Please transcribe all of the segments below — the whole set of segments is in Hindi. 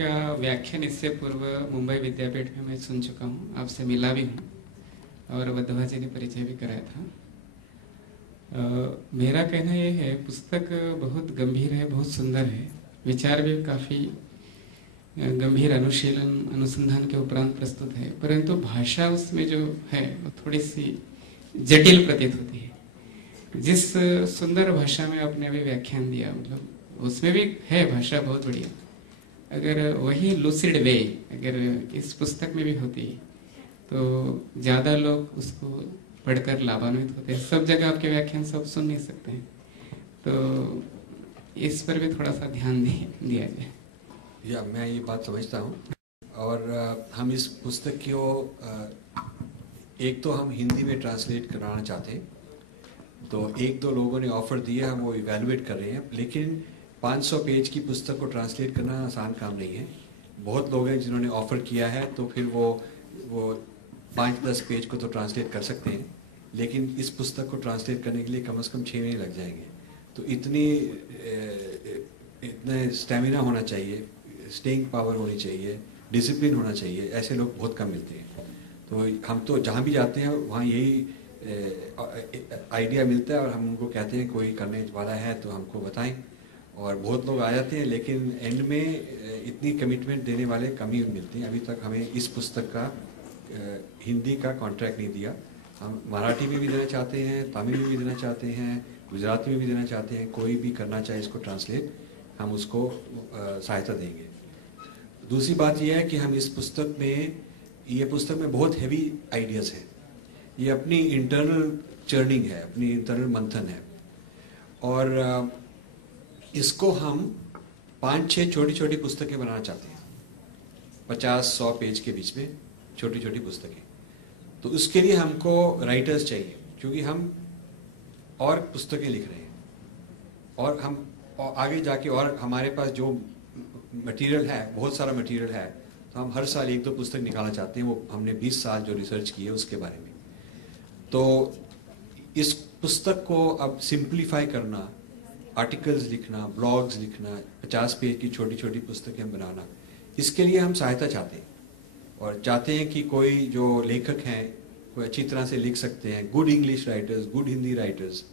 आपका व्याख्यान इससे पूर्व मुंबई विद्यापीठ में मैं सुन चुका हूँ, आपसे मिला भी हूँ और वद्धवा जी ने परिचय भी कराया था। मेरा कहना यह है, पुस्तक बहुत गंभीर है, बहुत सुंदर है, विचार भी काफ़ी गंभीर अनुशीलन अनुसंधान के उपरांत प्रस्तुत है, परंतु भाषा उसमें जो है वो थोड़ी सी जटिल प्रतीत होती है। जिस सुंदर भाषा में आपने अभी व्याख्यान दिया, मतलब उसमें भी है भाषा बहुत बढ़िया, अगर वही लूसिड वे अगर इस पुस्तक में भी होती तो ज़्यादा लोग उसको पढ़कर लाभान्वित होते हैं। सब जगह आपके व्याख्यान सब सुन नहीं सकते हैं, तो इस पर भी थोड़ा सा ध्यान दिया जाए। या मैं ये बात समझता हूँ, और हम इस पुस्तक को एक तो हम हिंदी में ट्रांसलेट कराना चाहते हैं, तो एक दो लोगों ने ऑफ़र दिया, हम वो इवेलुएट कर रहे हैं, लेकिन 500 पेज की पुस्तक को ट्रांसलेट करना आसान काम नहीं है। बहुत लोग हैं जिन्होंने ऑफ़र किया है, तो फिर वो 5-10 पेज को तो ट्रांसलेट कर सकते हैं, लेकिन इस पुस्तक को ट्रांसलेट करने के लिए कम से कम 6 महीने लग जाएंगे। तो इतना स्टेमिना होना चाहिए, स्टेइंग पावर होनी चाहिए, डिसिप्लिन होना चाहिए, ऐसे लोग बहुत कम मिलते हैं। तो हम तो जहाँ भी जाते हैं वहाँ यही आइडिया मिलता है, और हम उनको कहते हैं कोई करने वाला है तो हमको बताएं, और बहुत लोग आ जाते हैं, लेकिन एंड में इतनी कमिटमेंट देने वाले कम ही मिलते हैं। अभी तक हमें इस पुस्तक का हिंदी का कॉन्ट्रैक्ट नहीं दिया। हम मराठी में भी देना चाहते हैं, तमिल में भी देना चाहते हैं, गुजराती में भी देना चाहते हैं। कोई भी करना चाहे इसको ट्रांसलेट, हम उसको सहायता देंगे। दूसरी बात यह है कि हम इस पुस्तक में बहुत हैवी आइडियाज़ हैं। ये अपनी इंटरनल चर्निंग है, अपनी इंटरनल मंथन है, और इसको हम 5-6 छोटी छोटी पुस्तकें बनाना चाहते हैं, 50-100 पेज के बीच में छोटी छोटी पुस्तकें। तो उसके लिए हमको राइटर्स चाहिए, क्योंकि हम और पुस्तकें लिख रहे हैं, और हम आगे जाके और हमारे पास जो मटेरियल है, बहुत सारा मटेरियल है, तो हम हर साल 1-2 पुस्तक निकालना चाहते हैं। वो हमने 20 साल जो रिसर्च की है उसके बारे में। तो इस पुस्तक को अब सिंप्लीफाई करना, आर्टिकल्स लिखना, ब्लॉग्स लिखना, 50 पेज की छोटी छोटी पुस्तकें बनाना, इसके लिए हम सहायता चाहते हैं, और चाहते हैं कि कोई जो लेखक हैं कोई अच्छी तरह से लिख सकते हैं, good English writers, good Hindi writers.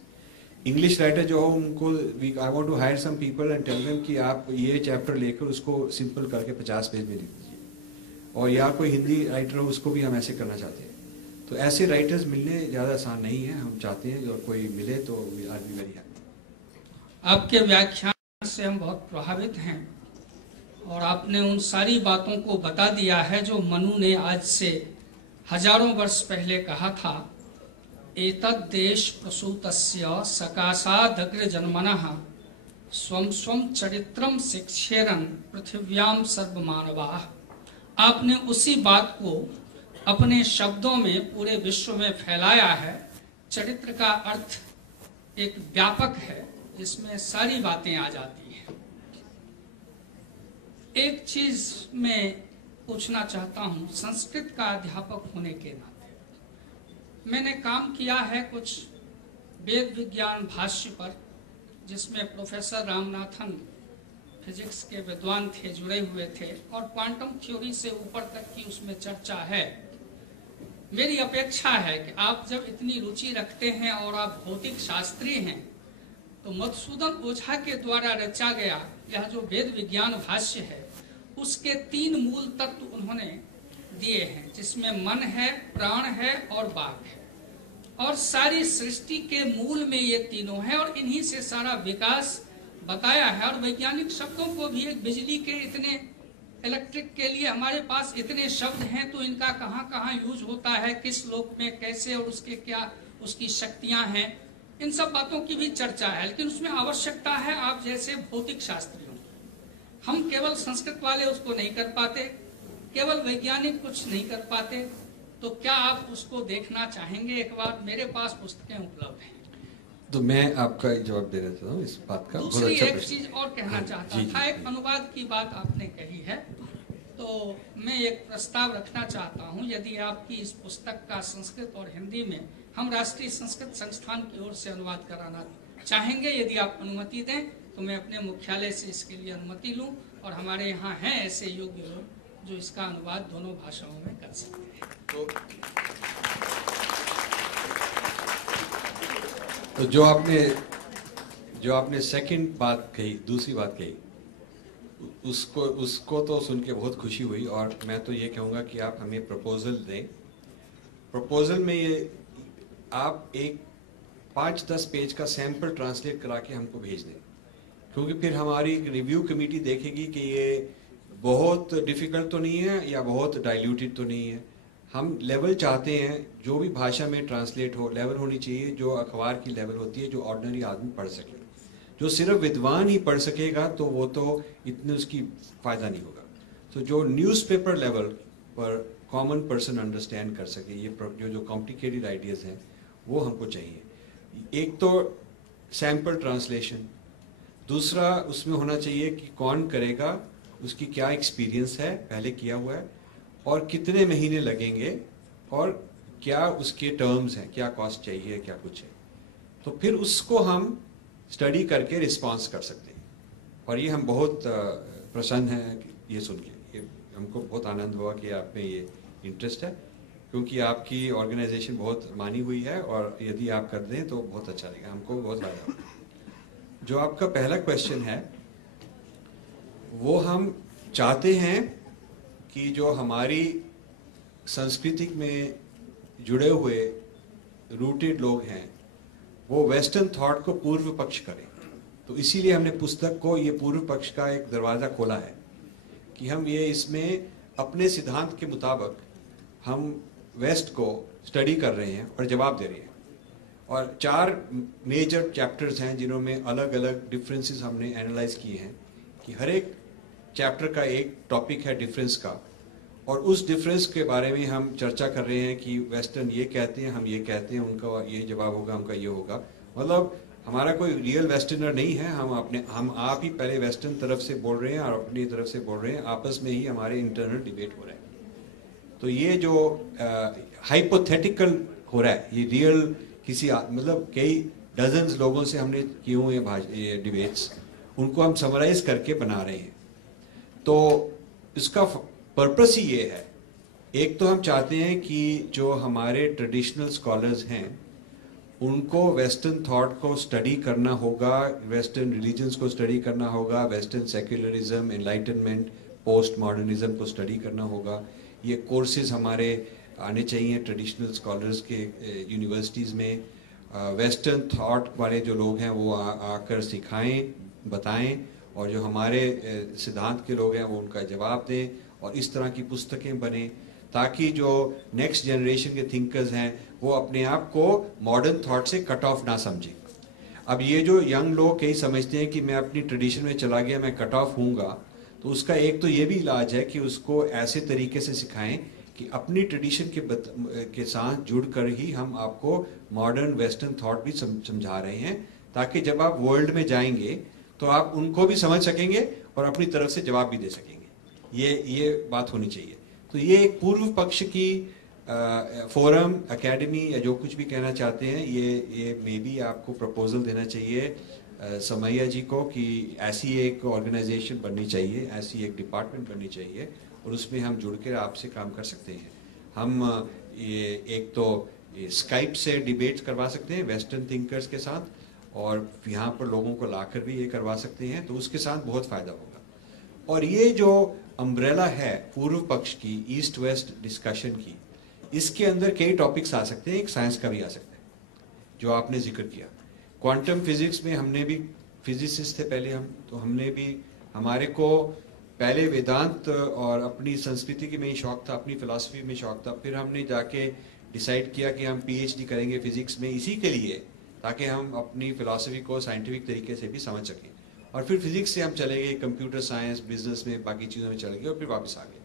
English writer जो हो उनको I want to hire some people and tell them कि आप ये चैप्टर लेकर उसको सिंपल करके 50 पेज में लिख दीजिए, और या कोई हिंदी राइटर हो उसको भी हम ऐसे करना चाहते हैं। तो ऐसे राइटर्स मिलने ज़्यादा आसान नहीं है। हम चाहते हैं और कोई मिले तो आर बी वेरी हैप्पी। आपके व्याख्यान से हम बहुत प्रभावित हैं, और आपने उन सारी बातों को बता दिया है जो मनु ने आज से हजारों वर्ष पहले कहा था। एतद् देश प्रसूतस्य सकाशादग्र जन्मनः स्वं स्वं चरित्रम शिक्षेरन् पृथिव्याम सर्वमानवाः। आपने उसी बात को अपने शब्दों में पूरे विश्व में फैलाया है। चरित्र का अर्थ एक व्यापक है जिसमें सारी बातें आ जाती हैं। एक चीज मैं पूछना चाहता हूं, संस्कृत का अध्यापक होने के नाते मैंने काम किया है कुछ वेद विज्ञान भाष्य पर, जिसमें प्रोफेसर रामनाथन फिजिक्स के विद्वान थे, जुड़े हुए थे, और क्वांटम थ्योरी से ऊपर तक की उसमें चर्चा है। मेरी अपेक्षा है कि आप जब इतनी रुचि रखते हैं और आप भौतिक शास्त्री हैं, तो मधुसूदन ओझा के द्वारा रचा गया यह जो वेद विज्ञान भाष्य है, उसके 3 मूल तत्व उन्होंने दिए हैं, जिसमें मन है, प्राण है और वाक है, और सारी सृष्टि के मूल में ये तीनों हैं, और इन्हीं से सारा विकास बताया है। और वैज्ञानिक शब्दों को भी, एक बिजली के इतने, इलेक्ट्रिक के लिए हमारे पास इतने शब्द हैं, तो इनका कहाँ कहाँ यूज होता है, किस लोक में कैसे, और उसके क्या उसकी शक्तियां हैं, इन सब बातों की भी चर्चा है। लेकिन उसमें आवश्यकता है आप जैसे भौतिक शास्त्रियों। हम केवल संस्कृत वाले उसको नहीं कर पाते, केवल वैज्ञानिक कुछ नहीं कर पाते, तो क्या आप उसको देखना चाहेंगे एक बार? मेरे पास पुस्तकें उपलब्ध हैं। तो मैं आपका जवाब दे देता हूँ इस बात का। दूसरी एक चीज और कहना चाहता था, एक अनुवाद की बात आपने कही है, तो मैं एक प्रस्ताव रखना चाहता हूँ। यदि आपकी इस पुस्तक का संस्कृत और हिंदी में हम राष्ट्रीय संस्कृत संस्थान की ओर से अनुवाद कराना चाहेंगे, यदि आप अनुमति दें तो मैं अपने मुख्यालय से इसके लिए अनुमति लूं और हमारे यहाँ हैं ऐसे योग्य लोग जो इसका अनुवाद दोनों भाषाओं में कर सकते हैं। तो जो आपने सेकंड बात कही, दूसरी बात कही, उसको तो सुन के बहुत खुशी हुई। और मैं तो ये कहूँगा कि आप हमें प्रपोजल दें। प्रपोजल में ये आप एक 5-10 पेज का सैंपल ट्रांसलेट करा के हमको भेज दें, क्योंकि फिर हमारी रिव्यू कमेटी देखेगी कि ये बहुत डिफ़िकल्ट तो नहीं है या बहुत डाइल्यूटेड तो नहीं है। हम लेवल चाहते हैं, जो भी भाषा में ट्रांसलेट हो लेवल होनी चाहिए जो अखबार की लेवल होती है, जो ऑर्डिनरी आदमी पढ़ सके। जो सिर्फ विद्वान ही पढ़ सकेगा तो वो तो इतने उसकी फ़ायदा नहीं होगा। तो जो न्यूज़पेपर लेवल पर कॉमन पर्सन अंडरस्टैंड कर सके, ये जो कॉम्प्लिकेटेड आइडियाज़ हैं वो हमको चाहिए। एक तो सैम्पल ट्रांसलेशन, दूसरा उसमें होना चाहिए कि कौन करेगा, उसकी क्या एक्सपीरियंस है, पहले किया हुआ है, और कितने महीने लगेंगे, और क्या उसके टर्म्स हैं, क्या कॉस्ट चाहिए, क्या कुछ है। तो फिर उसको हम स्टडी करके रिस्पॉन्स कर सकते हैं। और ये हम बहुत प्रसन्न हैं ये सुन के। ये हमको बहुत आनंद हुआ कि आप में ये इंटरेस्ट है, क्योंकि आपकी ऑर्गेनाइजेशन बहुत मानी हुई है, और यदि आप कर दें तो बहुत अच्छा लगेगा, हमको बहुत फायदा होगा। जो आपका पहला क्वेश्चन है, वो हम चाहते हैं कि जो हमारी सांस्कृतिक में जुड़े हुए रूटेड लोग हैं वो वेस्टर्न थॉट को पूर्व पक्ष करें। तो इसीलिए हमने पुस्तक को ये पूर्व पक्ष का एक दरवाज़ा खोला है कि हम ये इसमें अपने सिद्धांत के मुताबिक हम वेस्ट को स्टडी कर रहे हैं और जवाब दे रहे हैं। और 4 मेजर चैप्टर्स हैं जिन्होंने अलग अलग डिफरेंसेस हमने एनालाइज किए हैं, कि हर एक चैप्टर का एक टॉपिक है डिफरेंस का, और उस डिफरेंस के बारे में हम चर्चा कर रहे हैं कि वेस्टर्न ये कहते हैं, हम ये कहते हैं, उनका ये जवाब होगा, हमका ये होगा। मतलब हमारा कोई रियल वेस्टर्नर नहीं है, हम आप ही पहले वेस्टर्न तरफ से बोल रहे हैं और अपनी तरफ से बोल रहे हैं, आपस में ही हमारे इंटरनल डिबेट हो रहा है। तो ये जो हाइपोथेटिकल हो रहा है, ये रियल किसी मतलब कई डजन्स लोगों से हमने किए हुए ये डिबेट्स, उनको हम समराइज करके बना रहे हैं। तो इसका पर्पस ही ये है, एक तो हम चाहते हैं कि जो हमारे ट्रेडिशनल स्कॉलर्स हैं उनको वेस्टर्न थॉट को स्टडी करना होगा, वेस्टर्न रिलीजन्स को स्टडी करना होगा, western secularism, enlightenment, post modernism को स्टडी करना होगा। ये कोर्सेज हमारे आने चाहिए ट्रेडिशनल स्कॉलर्स के यूनिवर्सिटीज़ में। वेस्टर्न थॉट वाले जो लोग हैं वो आकर सिखाएं, बताएं, और जो हमारे सिद्धांत के लोग हैं वो उनका जवाब दें, और इस तरह की पुस्तकें बने ताकि जो नेक्स्ट जनरेशन के थिंकर्स हैं वो अपने आप को मॉडर्न थॉट से कट ऑफ ना समझें। अब ये जो यंग लोग कई समझते हैं कि मैं अपनी ट्रेडिशन में चला गया, मैं कट ऑफ हूँगा, तो उसका एक तो ये भी इलाज है कि उसको ऐसे तरीके से सिखाएं कि अपनी ट्रेडिशन के साथ जुड़कर ही हम आपको मॉडर्न वेस्टर्न थॉट भी समझा रहे हैं, ताकि जब आप वर्ल्ड में जाएंगे तो आप उनको भी समझ सकेंगे और अपनी तरफ से जवाब भी दे सकेंगे। ये बात होनी चाहिए। तो ये एक पूर्व पक्ष की फोरम, एकेडमी या जो कुछ भी कहना चाहते हैं, ये मे बी आपको प्रपोजल देना चाहिए समैया जी को कि ऐसी एक ऑर्गेनाइजेशन बननी चाहिए, ऐसी एक डिपार्टमेंट बननी चाहिए, और उसमें हम जुड़ कर आपसे काम कर सकते हैं। हम ये एक तो स्काइप से डिबेट करवा सकते हैं वेस्टर्न थिंकर्स के साथ, और यहाँ पर लोगों को लाकर भी ये करवा सकते हैं, तो उसके साथ बहुत फ़ायदा होगा। और ये जो अम्ब्रेला है पूर्व पक्ष की, ईस्ट वेस्ट डिस्कशन की, इसके अंदर कई टॉपिक्स आ सकते हैं, एक साइंस का भी आ सकता है जो आपने जिक्र किया। क्वांटम फिजिक्स में हमने भी, फिजिसिस्ट थे पहले हम, तो हमने भी, हमारे को पहले वेदांत और अपनी संस्कृति में ही शौक था, अपनी फिलॉसफी में शौक था। फिर हमने जाके डिसाइड किया कि हम PhD करेंगे फिजिक्स में, इसी के लिए ताकि हम अपनी फिलॉसफी को साइंटिफिक तरीके से भी समझ सकें। और फिर फिजिक्स से हम चले गए कंप्यूटर साइंस, बिजनेस में, बाकी चीज़ों में चले गए, और फिर वापस आ गए।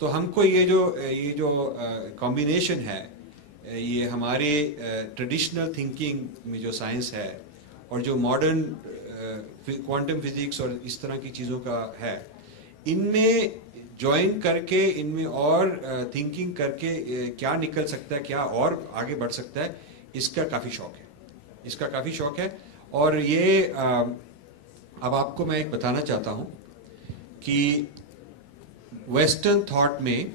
तो हमको ये जो कॉम्बिनेशन है, ये हमारे ट्रेडिशनल थिंकिंग में जो साइंस है और जो मॉडर्न क्वांटम फिजिक्स और इस तरह की चीज़ों का है, इनमें ज्वाइन करके, इनमें और थिंकिंग करके क्या निकल सकता है, क्या और आगे बढ़ सकता है, इसका काफ़ी शौक है। और ये अब आपको मैं एक बताना चाहता हूँ कि वेस्टर्न थॉट में,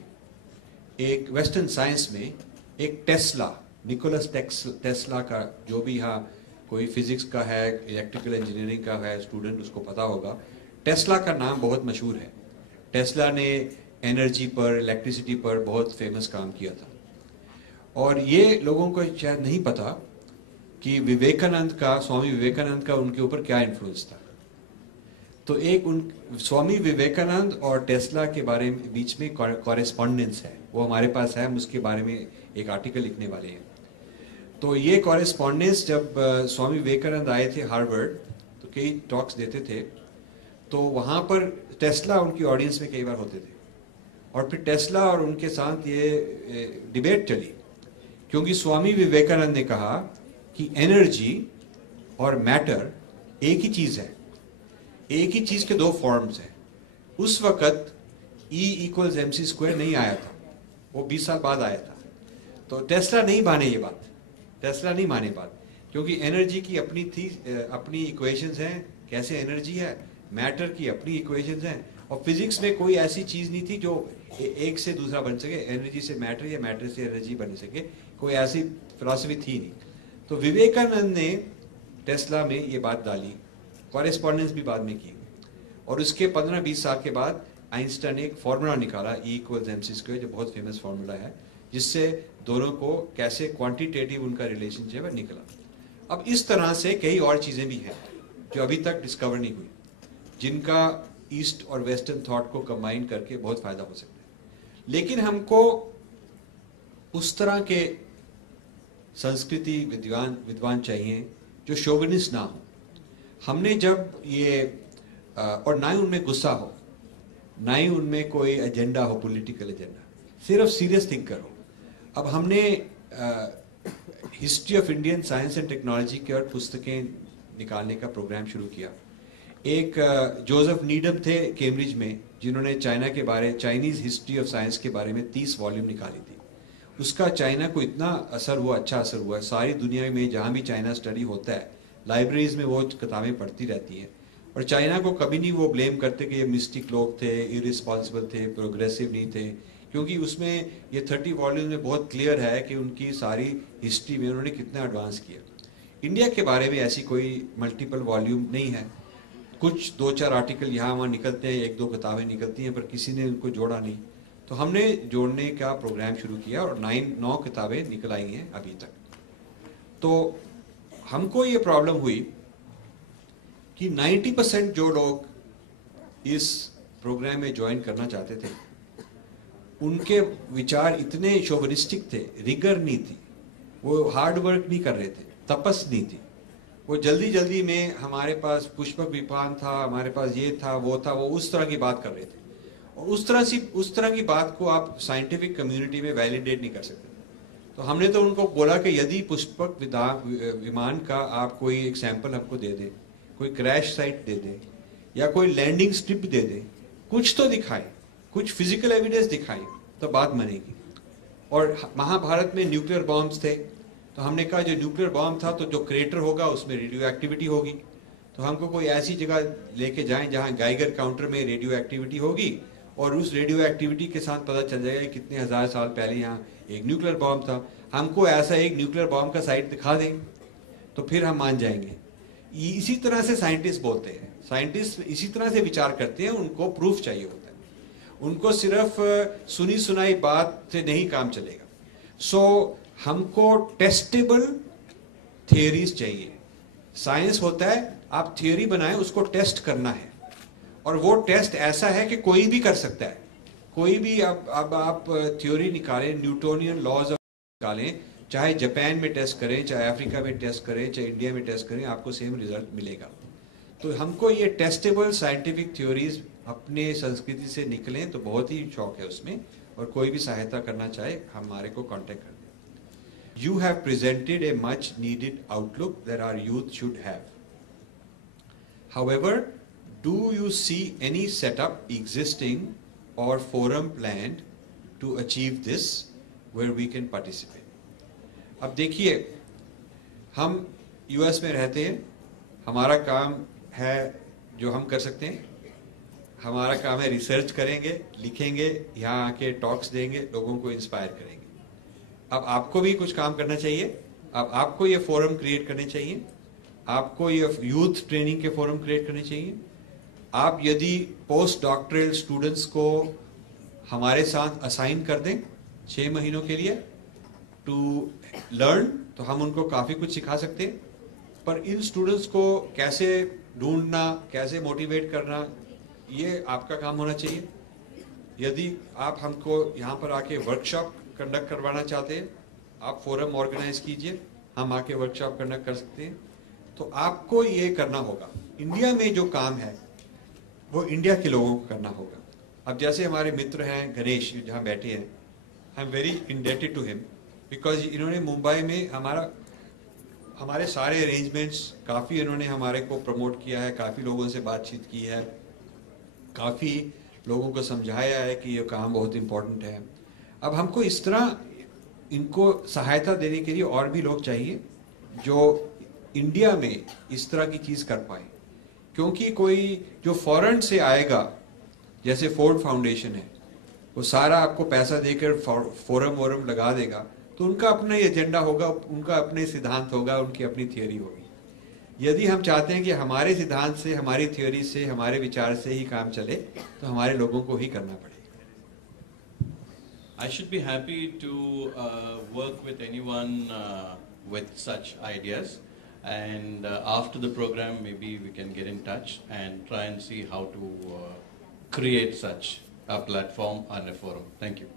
एक वेस्टर्न साइंस में एक टेस्ला, निकोलस टेस्ला का, जो भी यहाँ कोई फिजिक्स का है, इलेक्ट्रिकल इंजीनियरिंग का है स्टूडेंट, उसको पता होगा, टेस्ला का नाम बहुत मशहूर है। टेस्ला ने एनर्जी पर, इलेक्ट्रिसिटी पर बहुत फेमस काम किया था। और ये लोगों को शायद नहीं पता कि विवेकानंद का, स्वामी विवेकानंद का उनके ऊपर क्या इन्फ्लुएंस था। तो एक स्वामी विवेकानंद और टेस्ला के बारे में बीच में कॉरेस्पॉन्डेंस है, वो हमारे पास है, हम उसके बारे में एक आर्टिकल लिखने वाले हैं। तो ये कॉरेस्पॉन्डेंस, जब स्वामी विवेकानंद आए थे हार्वर्ड, तो कई टॉक्स देते थे, तो वहाँ पर टेस्ला उनकी ऑडियंस में कई बार होते थे। और फिर टेस्ला और उनके साथ ये डिबेट चली, क्योंकि स्वामी विवेकानंद ने कहा कि एनर्जी और मैटर एक ही चीज़ है, एक ही चीज़ के दो फॉर्म्स हैं। उस वक़्त E=mc² नहीं आया था, वो 20 साल बाद आया था। तो टेस्ला नहीं माने ये बात, टेस्ला नहीं माने बात, क्योंकि एनर्जी की अपनी थी, अपनी इक्वेशंस हैं, कैसे एनर्जी है, मैटर की अपनी इक्वेशंस हैं, और फिजिक्स में कोई ऐसी चीज़ नहीं थी जो एक से दूसरा बन सके, एनर्जी से मैटर या मैटर से एनर्जी बन सके, कोई ऐसी फिलॉसफी थी नहीं। तो विवेकानंद ने टेस्ला में ये बात डाली, कॉरेस्पॉन्डेंस भी बाद में की, और उसके 15-20 साल के बाद आइंस्टाइन ने एक फॉर्मूला निकाला, E=mc², जो बहुत फेमस फार्मूला है, जिससे दोनों को कैसे क्वांटिटेटिव उनका रिलेशनशिप है निकला। अब इस तरह से कई और चीज़ें भी हैं जो अभी तक डिस्कवर नहीं हुई, जिनका ईस्ट और वेस्टर्न थॉट को कंबाइन करके बहुत फायदा हो सकता है। लेकिन हमको उस तरह के संस्कृति विद्वान चाहिए जो शोविनिस्ट ना हो। हमने जब ये और ना ही उनमें गुस्सा हो, ना ही उनमें कोई एजेंडा हो, पॉलिटिकल एजेंडा, सिर्फ सीरियस थिंकर हो। अब हमने history of Indian science and technology की और पुस्तकें निकालने का प्रोग्राम शुरू किया। एक जोसेफ नीडम थे कैम्ब्रिज में, जिन्होंने चाइनीज हिस्ट्री ऑफ साइंस के बारे में 30 वॉल्यूम निकाली थी। उसका चाइना को इतना असर हुआ, अच्छा असर हुआ, सारी दुनिया में जहाँ भी चाइना स्टडी होता है, लाइब्रेरीज में वो किताबें पढ़ती रहती हैं। और चाइना को कभी नहीं वो ब्लेम करते कि ये मिस्टिक लोग थे, इरिस्पॉन्सिबल थे, प्रोग्रेसिव नहीं थे, क्योंकि उसमें ये 30 वॉल्यूम में बहुत क्लियर है कि उनकी सारी हिस्ट्री में उन्होंने कितना एडवांस किया। इंडिया के बारे में ऐसी कोई मल्टीपल वॉल्यूम नहीं है, कुछ 2-4 आर्टिकल यहाँ वहाँ निकलते हैं, 1-2 किताबें निकलती हैं, पर किसी ने उनको जोड़ा नहीं। तो हमने जोड़ने का प्रोग्राम शुरू किया और 9 किताबें निकल आई हैं अभी तक। तो हमको ये प्रॉब्लम हुई कि 90% जो लोग इस प्रोग्राम में ज्वाइन करना चाहते थे, उनके विचार इतने शोविनिस्टिक थे, रिगर नहीं थी, वो हार्ड वर्क नहीं कर रहे थे, तपस नहीं थी, वो जल्दी जल्दी में हमारे पास पुष्पक विपान था, हमारे पास ये था, वो उस तरह की बात कर रहे थे। और उस तरह की बात को आप साइंटिफिक कम्युनिटी में वैलिडेट नहीं कर सकते। तो हमने तो उनको बोला कि यदि पुष्पक विमान का आप कोई एक सैंपल हमको दे दें, कोई क्रैश साइट दे दें, या कोई लैंडिंग स्ट्रिप दे दें, कुछ तो दिखाए, कुछ फिजिकल एविडेंस दिखाए, तो बात बनेगी। और महाभारत में न्यूक्लियर बॉम्ब्स थे, तो हमने कहा जो न्यूक्लियर बॉम्ब था, तो जो क्रेटर होगा उसमें रेडियो एक्टिविटी होगी, तो हमको कोई ऐसी जगह लेके जाएं जहां गाइगर काउंटर में रेडियो एक्टिविटी होगी, और उस रेडियो एक्टिविटी के साथ पता चल जाएगा कि कितने हजार साल पहले यहाँ एक न्यूक्लियर बॉम्ब था। हमको ऐसा एक न्यूक्लियर बॉम्ब का साइट दिखा दें तो फिर हम मान जाएंगे। इसी तरह से साइंटिस्ट बोलते हैं, साइंटिस्ट इसी तरह से विचार करते हैं, उनको प्रूफ चाहिए होता है, उनको सिर्फ सुनी सुनाई बात से नहीं काम चलेगा। सो हमको टेस्टेबल थियरीज चाहिए। साइंस होता है आप थियरी बनाएं, उसको टेस्ट करना है, और वो टेस्ट ऐसा है कि कोई भी कर सकता है। कोई भी अब आप थ्योरी निकालें, न्यूटोनियन लॉज निकालें, चाहे जापान में टेस्ट करें, चाहे अफ्रीका में टेस्ट करें, चाहे इंडिया में टेस्ट करें, आपको सेम रिजल्ट मिलेगा। तो हमको ये टेस्टेबल साइंटिफिक थ्योरीज अपने संस्कृति से निकलें तो बहुत ही शौक है उसमें, और कोई भी सहायता करना चाहे हमारे को कांटेक्ट कर दें। You have presented a much needed outlook that our youth should have. However, do you see any setup existing or forum planned to achieve this where we can participate? अब देखिए, हम यूएस में रहते हैं, हमारा काम है जो हम कर सकते हैं, हमारा काम है रिसर्च करेंगे, लिखेंगे, यहाँ आके टॉक्स देंगे, लोगों को इंस्पायर करेंगे। अब आपको भी कुछ काम करना चाहिए। अब आपको ये फोरम क्रिएट करने चाहिए, आपको ये यूथ ट्रेनिंग के फोरम क्रिएट करने चाहिए। आप यदि पोस्ट डॉक्टरल स्टूडेंट्स को हमारे साथ असाइन कर दें 6 महीनों के लिए टू लर्न, तो हम उनको काफ़ी कुछ सिखा सकते हैं। पर इन स्टूडेंट्स को कैसे ढूंढना, कैसे मोटिवेट करना, ये आपका काम होना चाहिए। यदि आप हमको यहाँ पर आके वर्कशॉप कंडक्ट करवाना चाहते हैं, आप फोरम ऑर्गेनाइज कीजिए, हम आके वर्कशॉप कंडक्ट कर सकते हैं। तो आपको ये करना होगा। इंडिया में जो काम है वो इंडिया के लोगों को करना होगा। अब जैसे हमारे मित्र हैं गणेश जहाँ बैठे हैं, I am very indebted to him because इन्होंने मुंबई में हमारे सारे अरेंजमेंट्स काफ़ी इन्होंने हमारे को प्रमोट किया है, काफ़ी लोगों से बातचीत की है, काफ़ी लोगों को समझाया है कि ये काम बहुत इम्पोर्टेंट है। अब हमको इस तरह इनको सहायता देने के लिए और भी लोग चाहिए जो इंडिया में इस तरह की चीज़ कर पाए। क्योंकि कोई जो फॉरेन से आएगा, जैसे फोर्ड फाउंडेशन है, वो सारा आपको पैसा देकर फोरम वोरम लगा देगा, तो उनका अपना एजेंडा होगा, उनका अपने सिद्धांत होगा, उनकी अपनी थियोरी होगी। यदि हम चाहते हैं कि हमारे सिद्धांत से, हमारी थियोरी से, हमारे विचार से ही काम चले, तो हमारे लोगों को ही करना पड़ेगा। I should be happy to work with anyone with such ideas, and after the program maybe we can get in touch and try and see how to create such a platform and a forum. Thank you.